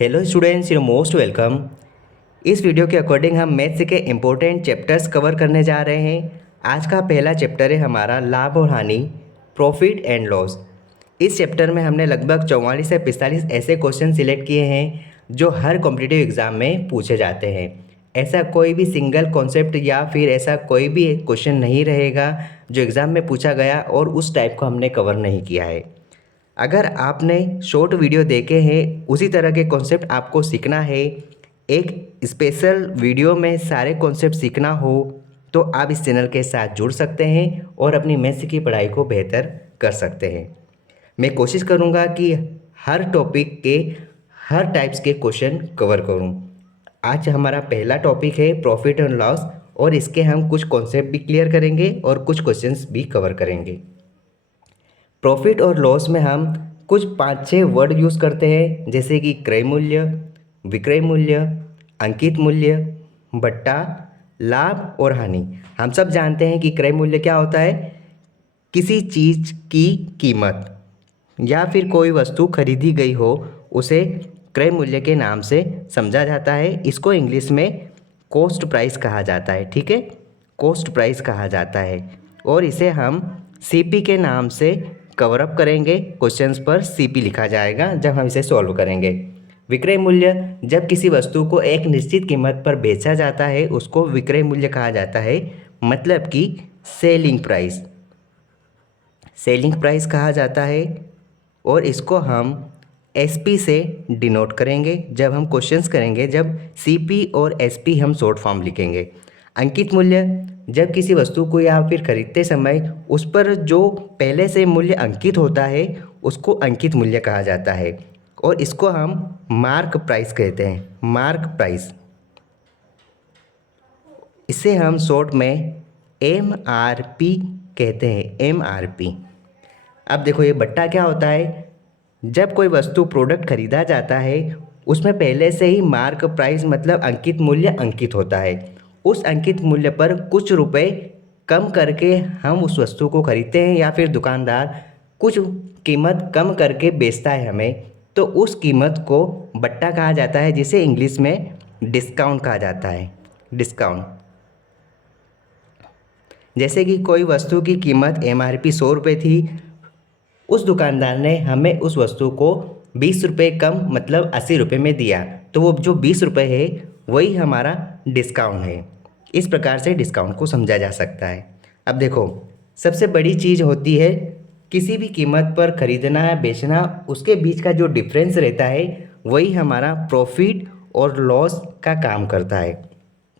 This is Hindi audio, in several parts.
Hello students, you most welcome. इस वीडियो के अकॉर्डिंग हम मैथ्स के इम्पोर्टेंट चैप्टर्स कवर करने जा रहे हैं। आज का पहला चैप्टर है हमारा लाभ और हानि, प्रॉफिट एंड लॉस। इस चैप्टर में हमने लगभग 44 से 45 ऐसे क्वेश्चन सिलेक्ट किए हैं जो हर कॉम्पिटिटिव एग्ज़ाम में पूछे जाते हैं। ऐसा कोई भी सिंगल कॉन्सेप्ट या फिर ऐसा कोई भी क्वेश्चन नहीं रहेगा जो एग्ज़ाम में पूछा गया और उस टाइप को हमने कवर नहीं किया है। अगर आपने शॉर्ट वीडियो देखे हैं, उसी तरह के कॉन्सेप्ट आपको सीखना है, एक स्पेशल वीडियो में सारे कॉन्सेप्ट सीखना हो, तो आप इस चैनल के साथ जुड़ सकते हैं और अपनी मैथ्स की पढ़ाई को बेहतर कर सकते हैं। मैं कोशिश करूंगा कि हर टॉपिक के हर टाइप्स के क्वेश्चन कवर करूं। आज हमारा पहला टॉपिक है प्रॉफिट एंड लॉस, और इसके हम कुछ कॉन्सेप्ट भी क्लियर करेंगे और कुछ क्वेश्चंस भी कवर करेंगे। प्रॉफिट और लॉस में हम कुछ 5-6 वर्ड यूज़ करते हैं, जैसे कि क्रय मूल्य, विक्रय मूल्य, अंकित मूल्य, बट्टा, लाभ और हानि। हम सब जानते हैं कि क्रय मूल्य क्या होता है। किसी चीज़ की कीमत या फिर कोई वस्तु खरीदी गई हो, उसे क्रय मूल्य के नाम से समझा जाता है। इसको इंग्लिश में कॉस्ट प्राइस कहा जाता है। ठीक है, कॉस्ट प्राइस कहा जाता है, और इसे हम सीपी के नाम से कवर अप करेंगे। क्वेश्चंस पर सीपी लिखा जाएगा जब हम इसे सॉल्व करेंगे। विक्रय मूल्य, जब किसी वस्तु को एक निश्चित कीमत पर बेचा जाता है उसको विक्रय मूल्य कहा जाता है, मतलब कि सेलिंग प्राइस, सेलिंग प्राइस कहा जाता है। और इसको हम एसपी से डिनोट करेंगे जब हम क्वेश्चंस करेंगे, जब सीपी और एसपी हम शॉर्ट फॉर्म लिखेंगे। अंकित मूल्य, जब किसी वस्तु को या फिर खरीदते समय उस पर जो पहले से मूल्य अंकित होता है उसको अंकित मूल्य कहा जाता है, और इसको हम मार्क प्राइस कहते हैं, मार्क प्राइस। इसे हम शॉर्ट में एमआरपी कहते हैं, एमआरपी। अब देखो ये बट्टा क्या होता है। जब कोई वस्तु प्रोडक्ट खरीदा जाता है उसमें पहले से ही मार्क प्राइस मतलब अंकित मूल्य अंकित होता है। उस अंकित मूल्य पर कुछ रुपए कम करके हम उस वस्तु को खरीदते हैं, या फिर दुकानदार कुछ कीमत कम करके बेचता है हमें, तो उस कीमत को बट्टा कहा जाता है, जिसे इंग्लिश में डिस्काउंट कहा जाता है, डिस्काउंट। जैसे कि कोई वस्तु की कीमत एमआरपी 100 रुपये थी, उस दुकानदार ने हमें उस वस्तु को 20 रुपये कम मतलब 80 रुपये में दिया, तो वो जो 20 रुपये है वही हमारा डिस्काउंट है। इस प्रकार से डिस्काउंट को समझा जा सकता है। अब देखो, सबसे बड़ी चीज़ होती है किसी भी कीमत पर खरीदना या बेचना, उसके बीच का जो डिफरेंस रहता है वही हमारा प्रॉफिट और लॉस का काम करता है।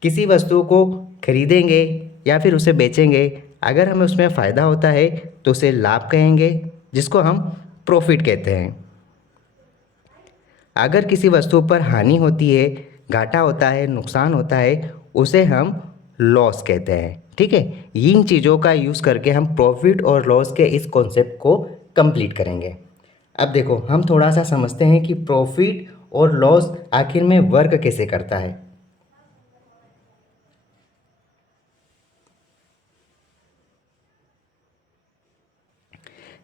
किसी वस्तु को खरीदेंगे या फिर उसे बेचेंगे, अगर हमें उसमें फ़ायदा होता है तो उसे लाभ कहेंगे, जिसको हम प्रॉफिट कहते हैं। अगर किसी वस्तु पर हानि होती है, घाटा होता है, नुकसान होता है, उसे हम लॉस कहते हैं। ठीक है, इन चीज़ों का यूज़ करके हम प्रॉफिट और लॉस के इस कॉन्सेप्ट को कंप्लीट करेंगे। अब देखो, हम थोड़ा सा समझते हैं कि प्रॉफिट और लॉस आखिर में वर्क कैसे करता है।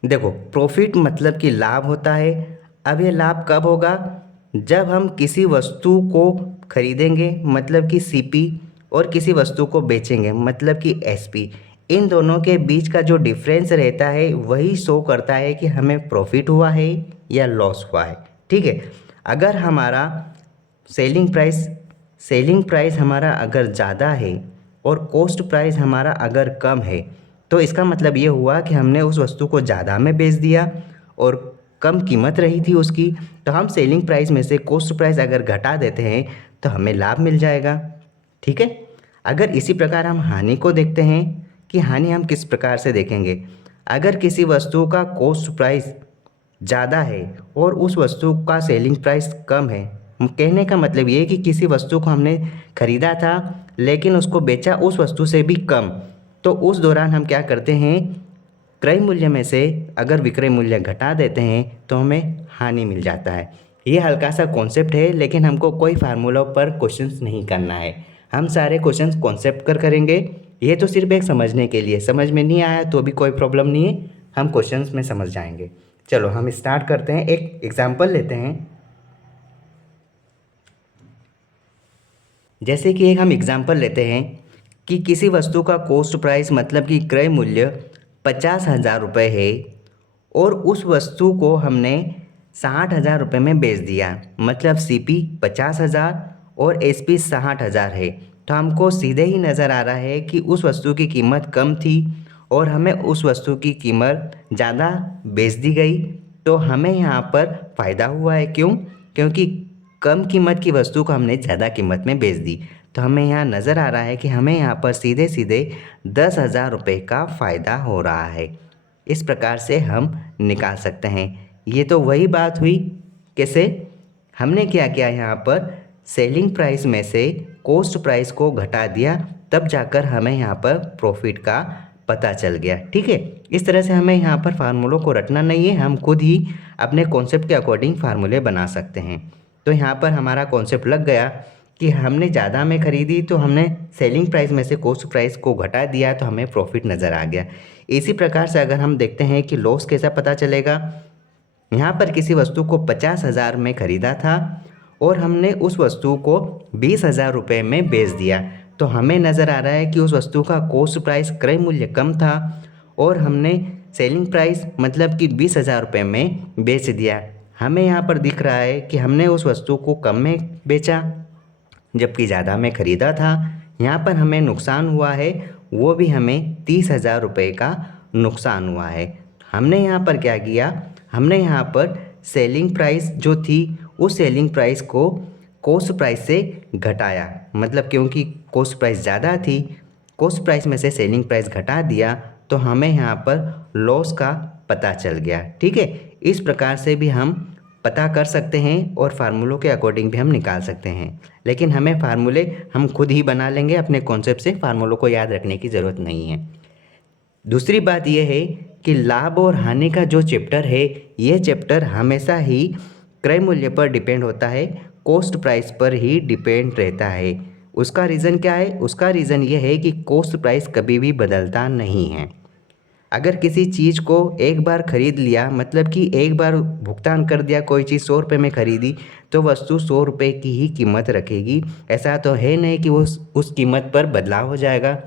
देखो, प्रॉफिट मतलब कि लाभ होता है। अब ये लाभ कब होगा? जब हम किसी वस्तु को खरीदेंगे मतलब कि सीपी, और किसी वस्तु को बेचेंगे मतलब कि एसपी। इन दोनों के बीच का जो डिफरेंस रहता है वही शो करता है कि हमें प्रॉफिट हुआ है या लॉस हुआ है। ठीक है, अगर हमारा सेलिंग प्राइस हमारा अगर ज़्यादा है और कॉस्ट प्राइस हमारा अगर कम है, तो इसका मतलब ये हुआ कि हमने उस वस्तु को ज़्यादा में बेच दिया और कम कीमत रही थी उसकी, तो हम सेलिंग प्राइस में से कॉस्ट प्राइस अगर घटा देते हैं तो हमें लाभ मिल जाएगा। ठीक है, अगर इसी प्रकार हम हानि को देखते हैं कि हानि हम किस प्रकार से देखेंगे। अगर किसी वस्तु का कॉस्ट प्राइस ज़्यादा है और उस वस्तु का सेलिंग प्राइस कम है, कहने का मतलब ये है कि किसी वस्तु को हमने खरीदा था लेकिन उसको बेचा उस वस्तु से भी कम, तो उस दौरान हम क्या करते हैं, क्रय मूल्य में से अगर विक्रय मूल्य घटा देते हैं तो हमें हानि मिल जाता है। ये हल्का सा कॉन्सेप्ट है, लेकिन हमको कोई फार्मूला पर क्वेश्चंस नहीं करना है। हम सारे क्वेश्चंस कॉन्सेप्ट कर करेंगे। ये तो सिर्फ एक समझने के लिए, समझ में नहीं आया तो भी कोई प्रॉब्लम नहीं है, हम क्वेश्चंस में समझ जाएंगे। चलो हम स्टार्ट करते हैं, एक एग्जाम्पल लेते हैं। जैसे कि एक हम एग्जांपल लेते हैं कि किसी वस्तु का कॉस्ट प्राइस मतलब कि क्रय मूल्य 50,000 रुपये है और उस वस्तु को हमने 60,000 रुपये में बेच दिया, मतलब सीपी 50,000 और एसपी 60,000 है। तो हमको सीधे ही नज़र आ रहा है कि उस वस्तु की कीमत कम थी और हमें उस वस्तु की कीमत ज़्यादा बेच दी गई। तो हमें यहाँ पर फ़ायदा हुआ है। क्यों? क्योंकि कम कीमत की वस्तु को हमने ज़्यादा कीमत में बेच दी। तो हमें यहाँ नज़र आ रहा है कि हमें यहाँ पर सीधे सीधे 10,000 रुपये का फ़ायदा हो रहा है। इस प्रकार से हम निकाल सकते हैं। ये तो वही बात हुई, कैसे हमने क्या किया, यहाँ पर सेलिंग प्राइस में से कॉस्ट प्राइस को घटा दिया, तब जाकर हमें यहाँ पर प्रॉफिट का पता चल गया। ठीक है, इस तरह से हमें यहाँ पर फार्मूलों को रटना नहीं है, हम खुद ही अपने कॉन्सेप्ट के अकॉर्डिंग फार्मूले बना सकते हैं। तो यहाँ पर हमारा कॉन्सेप्ट लग गया कि हमने ज़्यादा में ख़रीदी तो हमने सेलिंग प्राइस में से कॉस्ट प्राइस को घटा दिया तो हमें प्रॉफिट नज़र आ गया। इसी प्रकार से अगर हम देखते हैं कि लॉस कैसा पता चलेगा, यहाँ पर किसी वस्तु को 50,000 में ख़रीदा था और हमने उस वस्तु को 20,000 रुपये में बेच दिया, तो हमें नज़र आ रहा है कि उस वस्तु का कॉस्ट प्राइस क्रय मूल्य कम था और हमने सेलिंग प्राइस मतलब कि 20,000 रुपये में बेच दिया। हमें यहाँ पर दिख रहा है कि हमने उस वस्तु को कम में बेचा जबकि ज़्यादा में ख़रीदा था। यहाँ पर हमें नुकसान हुआ है, वो भी हमें 30,000 रुपये का नुकसान हुआ है। हमने यहाँ पर क्या किया, हमने यहाँ पर सेलिंग प्राइस जो थी उस सेलिंग प्राइस को कॉस्ट प्राइस से घटाया, मतलब क्योंकि कॉस्ट प्राइस ज़्यादा थी, कॉस्ट प्राइस में से सेलिंग प्राइस घटा दिया तो हमें यहाँ पर लॉस का पता चल गया। ठीक है, इस प्रकार से भी हम पता कर सकते हैं और फार्मूलों के अकॉर्डिंग भी हम निकाल सकते हैं, लेकिन हमें फार्मूले हम खुद ही बना लेंगे, अपने कॉन्सेप्ट से फार्मूलों को याद रखने की ज़रूरत नहीं है। दूसरी बात यह है कि लाभ और हानि का जो चैप्टर है, ये चैप्टर हमेशा ही क्रय मूल्य पर डिपेंड होता है, कॉस्ट प्राइस पर ही डिपेंड रहता है। उसका रीज़न क्या है? उसका रीज़न ये है कि कॉस्ट प्राइस कभी भी बदलता नहीं है। अगर किसी चीज़ को एक बार ख़रीद लिया, मतलब कि एक बार भुगतान कर दिया, कोई चीज़ 100 रुपये में ख़रीदी तो वस्तु 100 रुपये की ही कीमत रखेगी। ऐसा तो है नहीं कि वो उस कीमत पर बदलाव हो जाएगा।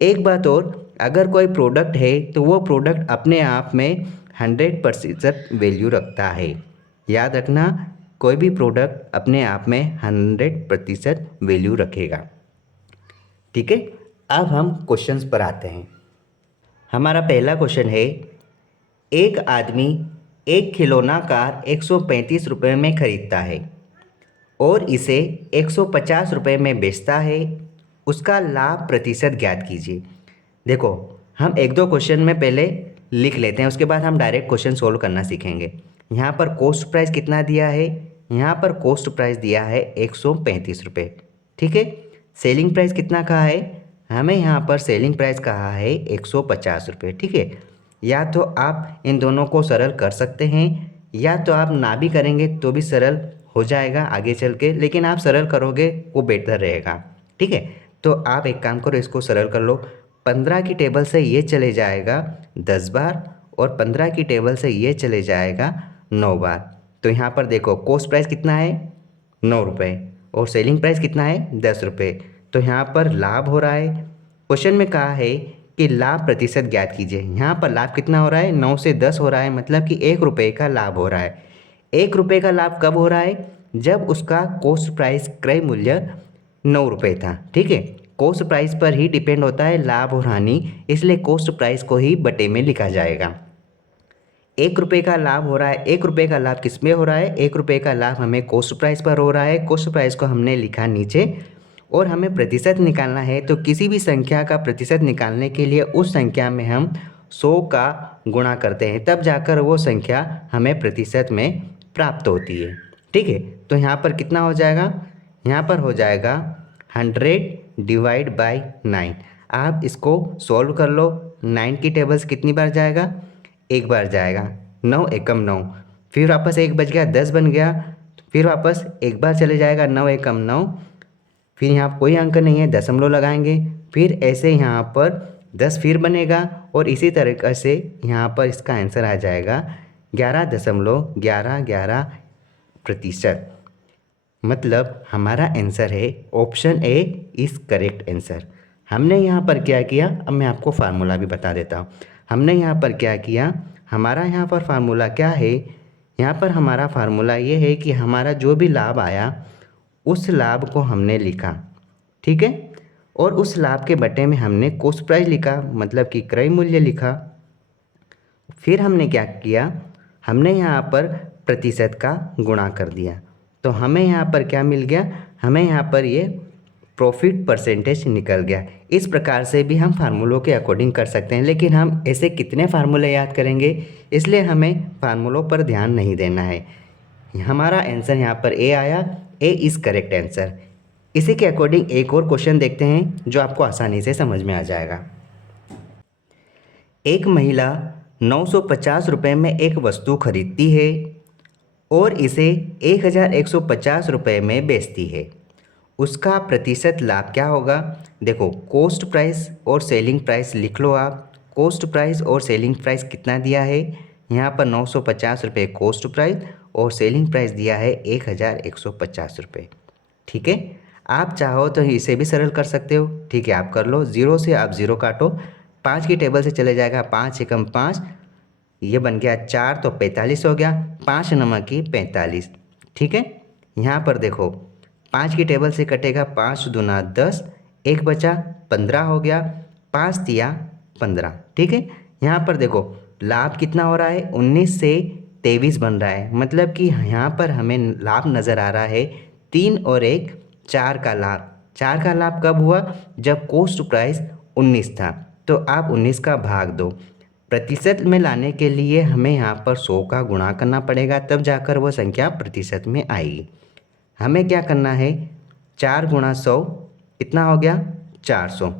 एक बात और, अगर कोई प्रोडक्ट है तो वो प्रोडक्ट अपने आप में 100% वैल्यू रखता है। याद रखना, कोई भी प्रोडक्ट अपने आप में 100% वैल्यू रखेगा। ठीक है, अब हम क्वेश्चंस पर आते हैं। हमारा पहला क्वेश्चन है, एक आदमी एक खिलौना कार 135 रुपये में ख़रीदता है और इसे 150 रुपये में बेचता है, उसका लाभ प्रतिशत ज्ञात कीजिए। देखो, हम एक दो क्वेश्चन में पहले लिख लेते हैं, उसके बाद हम डायरेक्ट क्वेश्चन सोल्व करना सीखेंगे। यहाँ पर कॉस्ट प्राइस कितना दिया है? यहाँ पर कॉस्ट प्राइस दिया है 135 रुपये। ठीक है, सेलिंग प्राइस कितना कहा है? हमें यहाँ पर सेलिंग प्राइस कहा है 150 रुपये। ठीक है, या तो आप इन दोनों को सरल कर सकते हैं या तो आप ना भी करेंगे तो भी सरल हो जाएगा आगे चल के, लेकिन आप सरल करोगे वो बेटर रहेगा। ठीक है, तो आप एक काम करो, इसको सरल कर लो। 15 की टेबल से ये चले जाएगा 10 बार और 15 की टेबल से ये चले जाएगा 9 बार। तो यहाँ पर देखो, कॉस्ट प्राइस कितना है? 9 रुपये और सेलिंग प्राइस कितना है? 10 रुपये। तो यहाँ पर लाभ हो रहा है। क्वेश्चन में कहा है कि लाभ प्रतिशत ज्ञात कीजिए। यहाँ पर लाभ कितना हो रहा है? 9 से 10 हो रहा है, मतलब कि 1 रुपये का लाभ हो रहा है। 1 रुपये का लाभ कब हो रहा है? जब उसका कॉस्ट प्राइस क्रय मूल्य 9 रुपये था। ठीक है, कॉस्ट प्राइस पर ही डिपेंड होता है लाभ और हानि, इसलिए कॉस्ट प्राइस को ही बटे में लिखा जाएगा। 1 रुपये का लाभ हो रहा है। 1 रुपये का लाभ किस में हो रहा है? 1 रुपये का लाभ हमें कॉस्ट प्राइस पर हो रहा है। कॉस्ट प्राइस को हमने लिखा नीचे और हमें प्रतिशत निकालना है, तो किसी भी संख्या का प्रतिशत निकालने के लिए उस संख्या में हम 100 का गुणा करते हैं, तब जाकर वो संख्या हमें प्रतिशत में प्राप्त होती है। ठीक है, तो यहाँ पर कितना हो जाएगा? यहाँ पर हो जाएगा 100 डिवाइड बाई 9। आप इसको सॉल्व कर लो। 9 की टेबल्स कितनी बार जाएगा? एक बार जाएगा। 9 एकम 9, फिर वापस एक बच गया, 10 बन गया, फिर वापस एक बार चले जाएगा, 9 एकम 9, फिर यहाँ कोई अंक नहीं है, दशमलव लगाएंगे, फिर ऐसे यहाँ पर 10 फिर बनेगा और इसी तरीक़े से यहाँ पर इसका आंसर आ जाएगा 11.11%। मतलब हमारा आंसर है option A is correct answer. हमने यहाँ पर क्या किया, अब मैं आपको फार्मूला भी बता देता हूँ। हमने यहाँ पर क्या किया, हमारा यहाँ पर फार्मूला क्या है, यहाँ पर हमारा फार्मूला ये है कि हमारा जो भी लाभ आया उस लाभ को हमने लिखा, ठीक है, और उस लाभ के बटे में हमने कॉस्ट प्राइस लिखा, मतलब कि क्रय मूल्य लिखा। फिर हमने क्या किया, हमने यहाँ पर प्रतिशत का गुणा कर दिया, तो हमें यहाँ पर क्या मिल गया, हमें यहाँ पर ये प्रॉफिट परसेंटेज निकल गया। इस प्रकार से भी हम फार्मूलों के अकॉर्डिंग कर सकते हैं, लेकिन हम ऐसे कितने फार्मूले याद करेंगे, इसलिए हमें फार्मूलों पर ध्यान नहीं देना है। हमारा आंसर यहाँ पर ए आया, ए इज़ करेक्ट आंसर। इसी के अकॉर्डिंग एक और क्वेश्चन देखते हैं जो आपको आसानी से समझ में आ जाएगा। एक महिला 950 रुपये में एक वस्तु खरीदती है और इसे 1150 रुपये में बेचती है। उसका प्रतिशत लाभ क्या होगा। देखो, कॉस्ट प्राइस और सेलिंग प्राइस लिख लो आप। कॉस्ट प्राइस और सेलिंग प्राइस कितना दिया है, यहाँ पर 950 रुपये कॉस्ट प्राइस और सेलिंग प्राइस दिया है 1150 रुपये। ठीक है, आप चाहो तो इसे भी सरल कर सकते हो। ठीक है, आप कर लो। ज़ीरो से आप ज़ीरो काटो, 5 की टेबल से चले जाएगा, 5 एकम 5, ये बन गया 4 तो 45 हो गया, 5 नमक की 45। ठीक है, यहाँ पर देखो 5 की टेबल से कटेगा, 5 दूना 10, एक बचा 15 हो गया, 5 तिया 15। ठीक है, यहाँ पर देखो लाभ कितना हो रहा है, 19 से 23 बन रहा है, मतलब कि यहाँ पर हमें लाभ नज़र आ रहा है 3 और 1 4 का लाभ। 4 का लाभ कब हुआ, जब कॉस्ट प्राइस 19 था, तो आप 19 का भाग दो। प्रतिशत में लाने के लिए हमें यहाँ पर 100 का गुणा करना पड़ेगा, तब जाकर वो संख्या प्रतिशत में आएगी। हमें क्या करना है, 4 गुणा 100 कितना हो गया, 400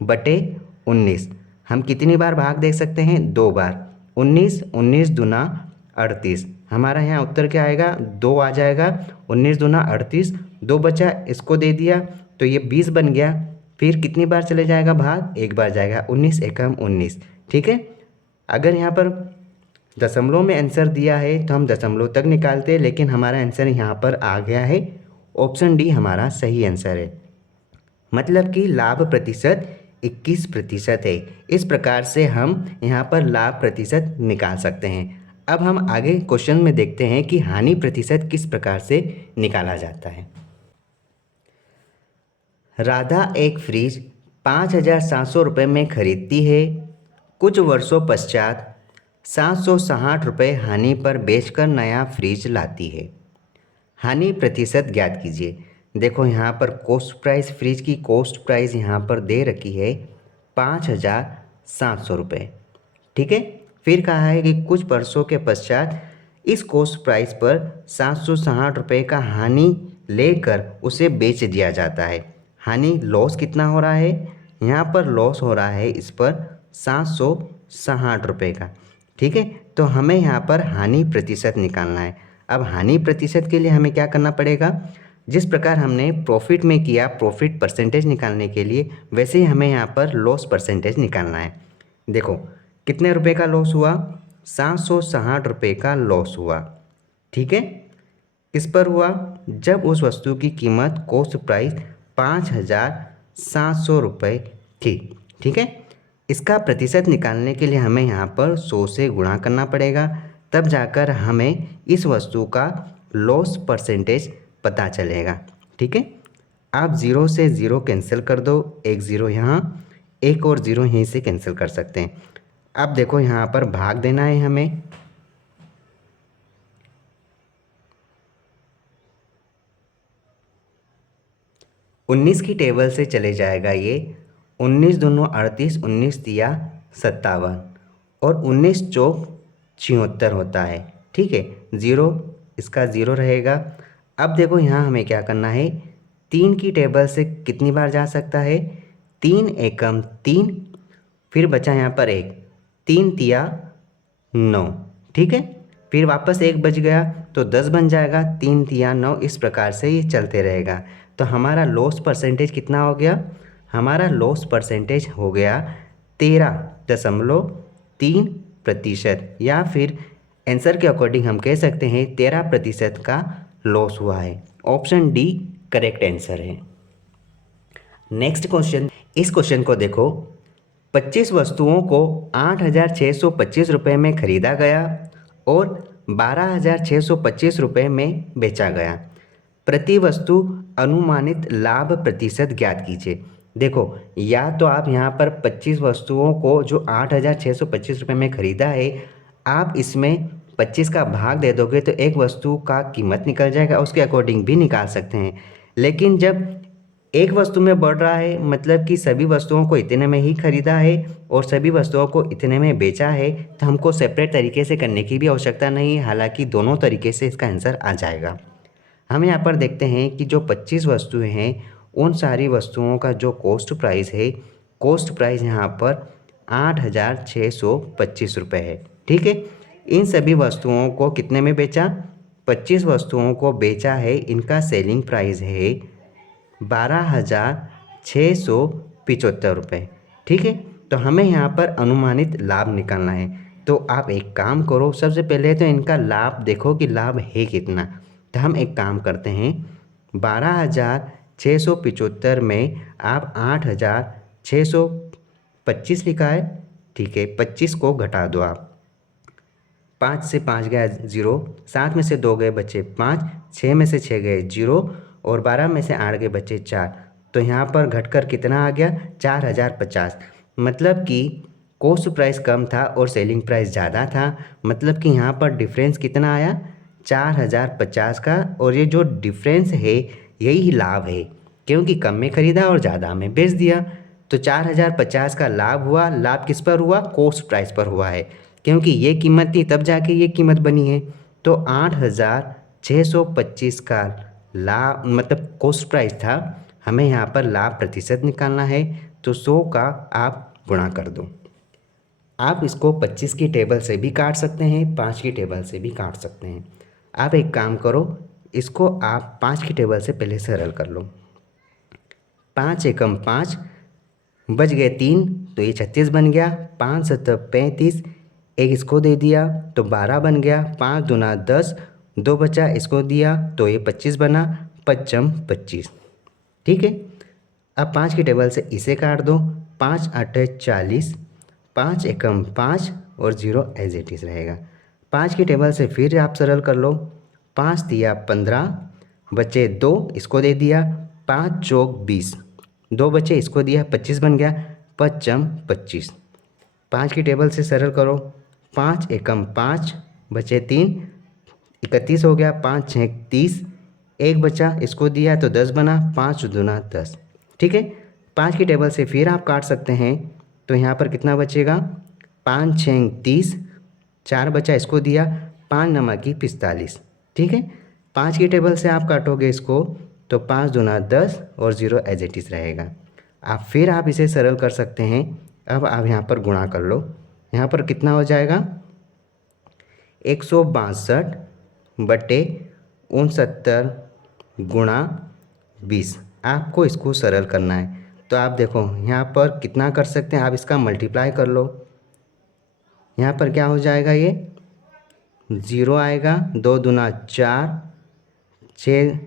बटे 19। हम कितनी बार भाग दे सकते हैं, 2 बार। 19 19 दूना 38, हमारा यहाँ उत्तर क्या आएगा, 2 आ जाएगा। 19 दूना 38, 2 बचा, इसको दे दिया तो ये 20 बन गया। फिर कितनी बार चले जाएगा भाग, एक बार जाएगा, 19 एकम 19। ठीक है, अगर यहाँ पर दशमलव में आंसर दिया है तो हम दशमलव तक निकालते हैं, लेकिन हमारा आंसर यहाँ पर आ गया है, ऑप्शन डी हमारा सही आंसर है। मतलब कि लाभ प्रतिशत 21% है। इस प्रकार से हम यहाँ पर लाभ प्रतिशत निकाल सकते हैं। अब हम आगे क्वेश्चन में देखते हैं कि हानि प्रतिशत किस प्रकार से निकाला जाता है। राधा एक फ्रिज 5,700 रुपये में खरीदती है। कुछ वर्षों पश्चात 760 रुपये हानि पर बेचकर नया फ्रिज लाती है। हानि प्रतिशत ज्ञात कीजिए। देखो यहाँ पर कॉस्ट प्राइस, फ्रिज की कॉस्ट प्राइस यहाँ पर दे रखी है 5,700 रुपये। ठीक है, फिर कहा है कि कुछ वर्षों के पश्चात इस कॉस्ट प्राइस पर 760 रुपये का हानि लेकर उसे बेच दिया जाता है। हानि लॉस कितना हो रहा है, यहाँ पर लॉस हो रहा है इस पर 760 रुपये का। ठीक है, तो हमें यहाँ पर हानि प्रतिशत निकालना है। अब हानि प्रतिशत के लिए हमें क्या करना पड़ेगा, जिस प्रकार हमने प्रॉफिट में किया प्रॉफिट परसेंटेज निकालने के लिए, वैसे ही हमें यहाँ पर लॉस परसेंटेज निकालना है। देखो कितने रुपए का लॉस हुआ, 760 रुपये का लॉस हुआ। ठीक है, किस पर हुआ, जब उस वस्तु की कीमत कॉस्ट प्राइस 5,700 रुपये थी। ठीक है, इसका प्रतिशत निकालने के लिए हमें यहाँ पर 100 से गुणा करना पड़ेगा, तब जाकर हमें इस वस्तु का लॉस परसेंटेज पता चलेगा। ठीक है, आप 0 से 0 कैंसिल कर दो, एक 0 यहाँ, एक और 0 यहीं से कैंसिल कर सकते हैं। अब देखो यहाँ पर भाग देना है हमें। उन्नीस की टेबल से चले जाएगा ये, 19 दूनो 38, 19 तिया 57 और 19 चौक 76 होता है। ठीक है, 0 इसका 0 रहेगा। अब देखो यहाँ हमें क्या करना है, 3 की टेबल से कितनी बार जा सकता है, 3 एकम 3, फिर बचा यहाँ पर 1, 3 तिया 9। ठीक है, फिर वापस 1 बच गया तो 10 बन जाएगा, 3 तिया 9, इस प्रकार से ये चलते रहेगा। तो हमारा लॉस परसेंटेज कितना हो गया, हमारा लॉस परसेंटेज हो गया 13.3%, या फिर आंसर के अकॉर्डिंग हम कह सकते हैं 13% का लॉस हुआ है। ऑप्शन डी करेक्ट आंसर है। नेक्स्ट क्वेश्चन, इस क्वेश्चन को देखो। 25 वस्तुओं को 8,625 रुपये में खरीदा गया और 12,625 रुपये में बेचा गया। प्रति वस्तु अनुमानित लाभ प्रतिशत ज्ञात कीजिए। देखो, या तो आप यहाँ पर 25 वस्तुओं को जो 8,625 रुपये में ख़रीदा है, आप इसमें 25 का भाग दे दोगे तो एक वस्तु का कीमत निकल जाएगा, उसके अकॉर्डिंग भी निकाल सकते हैं। लेकिन जब एक वस्तु में बढ़ रहा है, मतलब कि सभी वस्तुओं को इतने में ही खरीदा है और सभी वस्तुओं को इतने में बेचा है, तो हमको सेपरेट तरीके से करने की भी आवश्यकता नहीं है। हालांकि दोनों तरीके से इसका आंसर आ जाएगा। हम यहाँ पर देखते हैं कि जो 25 वस्तुएं हैं, उन सारी वस्तुओं का जो कॉस्ट प्राइस है, कॉस्ट प्राइस यहाँ पर 8,625 रुपये है। ठीक है, इन सभी वस्तुओं को कितने में बेचा? 25 वस्तुओं को बेचा है, इनका सेलिंग प्राइस है 12,675 रुपये। ठीक है, तो हमें यहाँ पर अनुमानित लाभ निकालना है। तो आप एक काम करो, सबसे पहले तो इनका लाभ देखो कि लाभ है कितना। तो हम एक काम करते हैं, 12,675 में आप 8,625 लिखा है। ठीक है, 25 को घटा दो आप, 5 से 5 गया 0, 7 में से 2 गए बचे 5, 6 में से 6 गए 0 और 12 में से 8 गए बचे 4। तो यहाँ पर घटकर कितना आ गया? 4,050। मतलब कि कॉस्ट प्राइस कम था और सेलिंग प्राइस ज़्यादा था। मतलब कि यहाँ पर डिफरेंस कितना आया? 4,050 का। और ये जो डिफरेंस है यही लाभ है, क्योंकि कम में ख़रीदा और ज़्यादा में बेच दिया। तो 4,050 का लाभ हुआ। लाभ किस पर हुआ? कॉस्ट प्राइस पर हुआ है, क्योंकि ये कीमत थी तब जाके ये कीमत बनी है। तो 8,625 का लाभ मतलब कॉस्ट प्राइस था। हमें यहाँ पर लाभ प्रतिशत निकालना है, तो 100 का आप गुणा कर दो। आप इसको 25 की टेबल से भी काट सकते हैं, 5 की टेबल से भी काट सकते हैं। आप एक काम करो, इसको आप 5 की टेबल से पहले सरल कर लो। 5 एकम 5, बच गए 3, तो ये 36 बन गया। 5 सत्तर 35, एक इसको दे दिया तो 12 बन गया। 5 दूना 10, 2 बचा, इसको दिया तो ये 25 बना, 5 25। ठीक है, अब 5 की टेबल से इसे काट दो। 5 8 40, 5 एकम 5 और 0 एज इट इज़ रहेगा। 5 की टेबल से फिर आप सरल कर लो। 5 दिया 15, बचे 2, इसको दे दिया। 5 चौक 20, 2 बचे, इसको दिया, 25 बन गया। 5 25। 5 की टेबल से सरल करो। 5 एकम 5, बचे 3, 31 हो गया। 5 6 30, एक बचा, इसको दिया तो 10 बना। 5 दूना 10। ठीक है, 5 की टेबल से फिर आप काट सकते हैं। तो यहाँ पर कितना बचेगा? 5 6 30, 4 बचा, इसको दिया। 5 नमक की 45। ठीक है, 5 की टेबल से आप काटोगे इसको तो 5 दूना 10 और 0 एज इट इज़ रहेगा। फिर आप इसे सरल कर सकते हैं। अब आप यहाँ पर गुणा कर लो। यहाँ पर कितना हो जाएगा? 162 बटे 69 गुणा 20। आपको इसको सरल करना है। तो आप देखो यहाँ पर कितना कर सकते हैं, आप इसका मल्टीप्लाई कर लो। यहाँ पर क्या हो जाएगा? ये 0 आएगा। 2 दूना 4, 6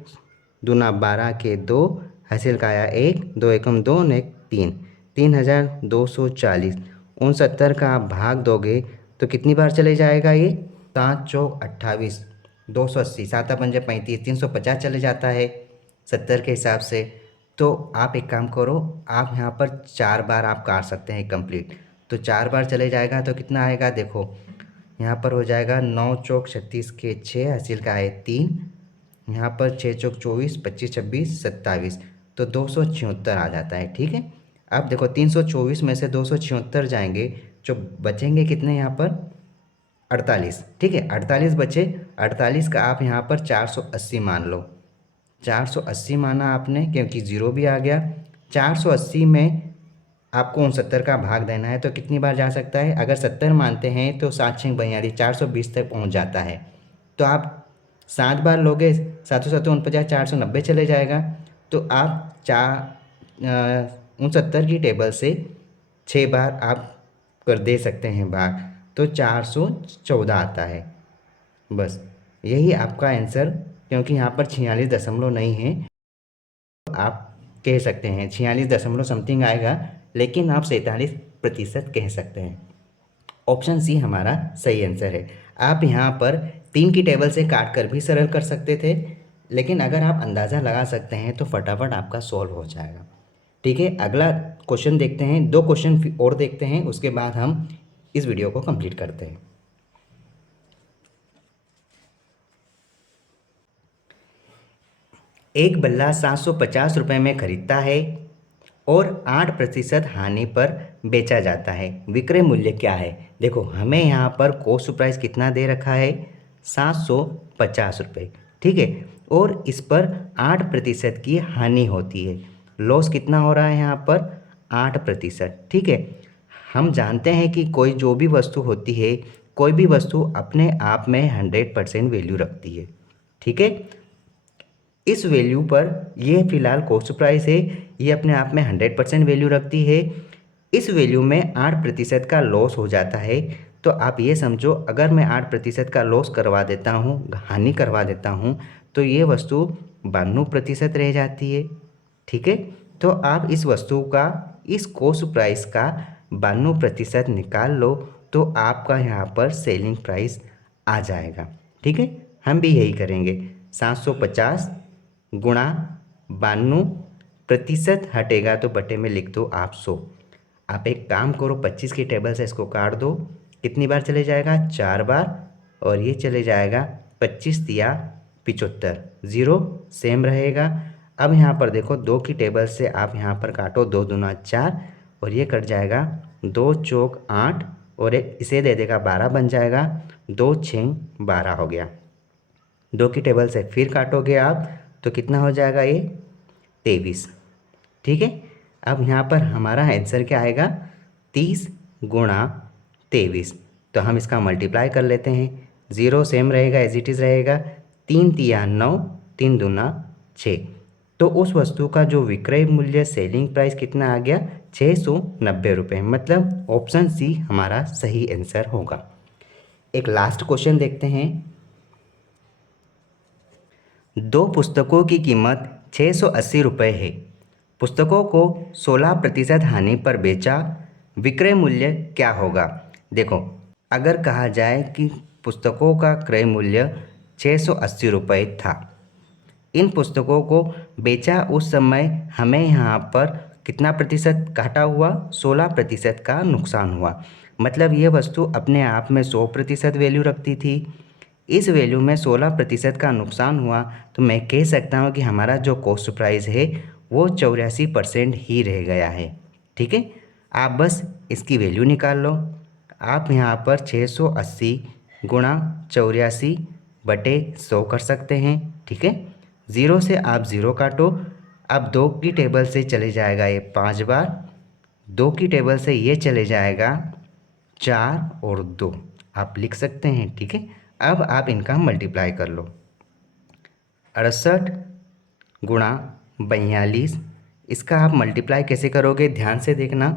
दूना 12 के 2, हासिल का आया 1, 2 एकम 2 ने 3, 3,240। 69 का आप भाग दोगे तो कितनी बार चले जाएगा ये? 7 चौक 28, 280, 7 पंजे 35, 350 चले जाता है 70 के हिसाब से। तो आप एक काम करो, आप यहाँ पर 4 बार आप काट सकते हैं कंप्लीट। तो 4 बार चले जाएगा तो कितना आएगा? देखो यहाँ पर हो जाएगा 9 चौक 36 के 6, हासिल का है 3, यहाँ पर 6 चौक 24, 25 26 27, तो 276 आ जाता है। ठीक है, अब देखो 324 में से 276 जाएंगे, जो बचेंगे कितने यहाँ पर? 48। ठीक है, 48 बचे। 48 का आप यहाँ पर 480 मान लो। 480 माना आपने, क्योंकि 0 भी आ गया। 480 में आपको 69 का भाग देना है, तो कितनी बार जा सकता है? अगर 70 मानते हैं तो 7 6 42, 420 तक पहुँच जाता है। तो आप 7 बार लोगे, 7 7 49, 490 चले जाएगा। तो आप 69 की टेबल से 6 बार आप कर दे सकते हैं भाग, तो 414 आता है। बस यही आपका आंसर क्योंकि यहाँ पर 46 दशमलव नहीं है, आप कह सकते हैं 46 दशमलव समथिंग आएगा, लेकिन आप 47% कह सकते हैं। ऑप्शन सी हमारा सही आंसर है। आप यहाँ पर 3 की टेबल से काट कर भी सरल कर सकते थे, लेकिन अगर आप अंदाज़ा लगा सकते हैं तो फटाफट आपका सॉल्व हो जाएगा। ठीक है, अगला क्वेश्चन देखते हैं, 2 क्वेश्चन और देखते हैं, उसके बाद हम इस वीडियो को कंप्लीट करते हैं। एक बल्ला 750 रुपये में खरीदता है और 8% हानि पर बेचा जाता है, विक्रय मूल्य क्या है? देखो, हमें यहाँ पर कॉस्ट प्राइस कितना दे रखा है, 750 रुपये। ठीक है, और इस पर 8% की हानि होती है, लॉस कितना हो रहा है यहाँ पर, 8%। ठीक है, हम जानते हैं कि कोई जो भी वस्तु होती है, कोई भी वस्तु अपने आप में 100% वैल्यू रखती है। ठीक है, इस वैल्यू पर ये फ़िलहाल कॉस्ट प्राइस है, ये अपने आप में 100% वैल्यू रखती है। इस वैल्यू में 8% का लॉस हो जाता है, तो आप ये समझो, अगर मैं 8% का लॉस करवा देता हूँ, हानि करवा देता हूँ, तो ये वस्तु 92% रह जाती है। ठीक है, तो आप इस वस्तु का, इस कॉस्ट प्राइस का 92% निकाल लो, तो आपका यहाँ पर सेलिंग प्राइस आ जाएगा। ठीक है, हम भी यही करेंगे, 750 गुणा 92% हटेगा तो बटे में लिख दो आप 100। आप एक काम करो, 25 की टेबल से इसको काट दो, कितनी बार चले जाएगा, 4 बार, और ये चले जाएगा 25 या 75, ज़ीरो सेम रहेगा। अब यहाँ पर देखो, 2 की टेबल से आप यहाँ पर काटो, 2 दूना 4, और ये कट जाएगा 2 चौक 8, और एक इसे दे देगा 12 बन जाएगा, 2 6 12 हो गया। 2 की टेबल से फिर काटोगे आप तो कितना हो जाएगा, ये 23। ठीक है, अब यहाँ पर हमारा आंसर क्या आएगा, 30 गुणा 23। तो हम इसका मल्टीप्लाई कर लेते हैं, ज़ीरो सेम रहेगा, एज इट इज़ रहेगा, 3 तिया 9, 3 दूना 6। तो उस वस्तु का जो विक्रय मूल्य, सेलिंग प्राइस कितना आ गया, 690 रुपये। मतलब ऑप्शन सी हमारा सही आंसर होगा। एक लास्ट क्वेश्चन देखते हैं। 2 पुस्तकों की कीमत 680 रुपये है, पुस्तकों को 16% हानि पर बेचा, विक्रय मूल्य क्या होगा? देखो, अगर कहा जाए कि पुस्तकों का क्रय मूल्य 680 रुपये था, इन पुस्तकों को बेचा उस समय, हमें यहाँ पर कितना प्रतिशत घाटा हुआ, 16% का नुकसान हुआ। मतलब ये वस्तु अपने आप में 100% वैल्यू रखती थी, इस वैल्यू में 16% का नुकसान हुआ, तो मैं कह सकता हूँ कि हमारा जो कॉस्ट प्राइस है वो 84% ही रह गया है। ठीक है, आप बस इसकी वैल्यू निकाल लो। आप यहाँ पर 680 गुणा 84 बटे 100 कर सकते हैं। ठीक है, ज़ीरो से आप ज़ीरो काटो, अब 2 की टेबल से चले जाएगा ये 5 बार, 2 की टेबल से ये चले जाएगा 4 और 2, आप लिख सकते हैं। ठीक है, अब आप इनका मल्टीप्लाई कर लो, 68 गुणा 42। इसका आप मल्टीप्लाई कैसे करोगे, ध्यान से देखना।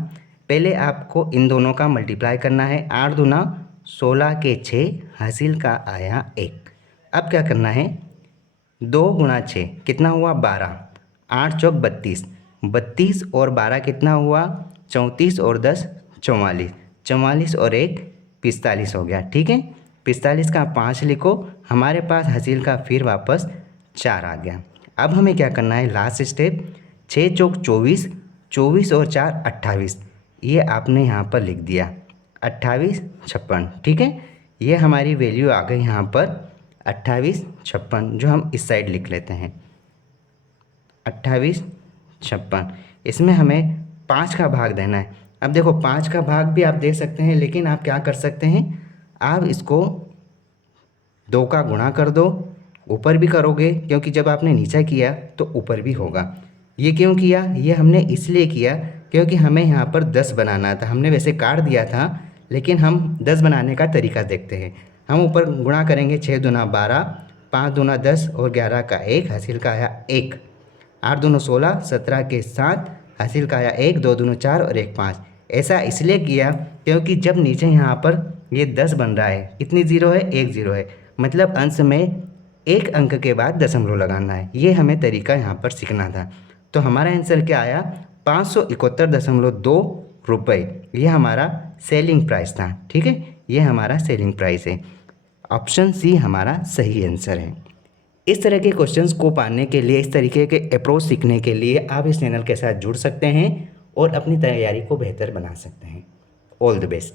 पहले आपको इन दोनों का मल्टीप्लाई करना है, 8 दूना 16 के 6, हासिल का आया 1। अब क्या करना है, 2 गुणा 6 कितना हुआ, 12, 8 चौक 32, 32 और 12 कितना हुआ, 34 और 10 44, 44 और 1 45 हो गया। ठीक है, 45 का 5 लिखो, हमारे पास हासिल का फिर वापस 4 आ गया। अब हमें क्या करना है, लास्ट स्टेप, 6 चौक 24, 24 और 4 28, ये आपने यहाँ पर लिख दिया, 28 56। ठीक है, ये हमारी वैल्यू आ गई यहाँ पर 28 56, जो हम इस साइड लिख लेते हैं, 28 56। इसमें हमें 5 का भाग देना है। अब देखो, 5 का भाग भी आप दे सकते हैं, लेकिन आप क्या कर सकते हैं, आप इसको 2 का गुणा कर दो, ऊपर भी करोगे क्योंकि जब आपने नीचा किया तो ऊपर भी होगा। ये क्यों किया, ये हमने इसलिए किया क्योंकि हमें यहाँ पर 10 बनाना था। हमने वैसे काट दिया था, लेकिन हम 10 बनाने का तरीका देखते हैं। हम ऊपर गुणा करेंगे, 6 दूना 12, 5 दूना 10 और 11 का 1, हासिल का आया 1, 8 दूना 16, 17 के 7, हासिल का आया 1, 2 दूना 4 और 1 5। ऐसा इसलिए किया क्योंकि जब नीचे यहाँ पर ये 10 बन रहा है, कितनी ज़ीरो है, 1 ज़ीरो है, मतलब अंश में एक अंक के बाद दशमलव लगाना है, ये हमें तरीका यहाँ पर सीखना था। तो हमारा आंसर क्या आया, 571.2 रुपये, ये हमारा सेलिंग प्राइस था। ठीक है, ये हमारा सेलिंग प्राइस है। ऑप्शन सी हमारा सही आंसर है। इस तरह के क्वेश्चंस को पाने के लिए, इस तरीके के अप्रोच सीखने के लिए आप इस चैनल के साथ जुड़ सकते हैं और अपनी तैयारी को बेहतर बना सकते हैं। All the best.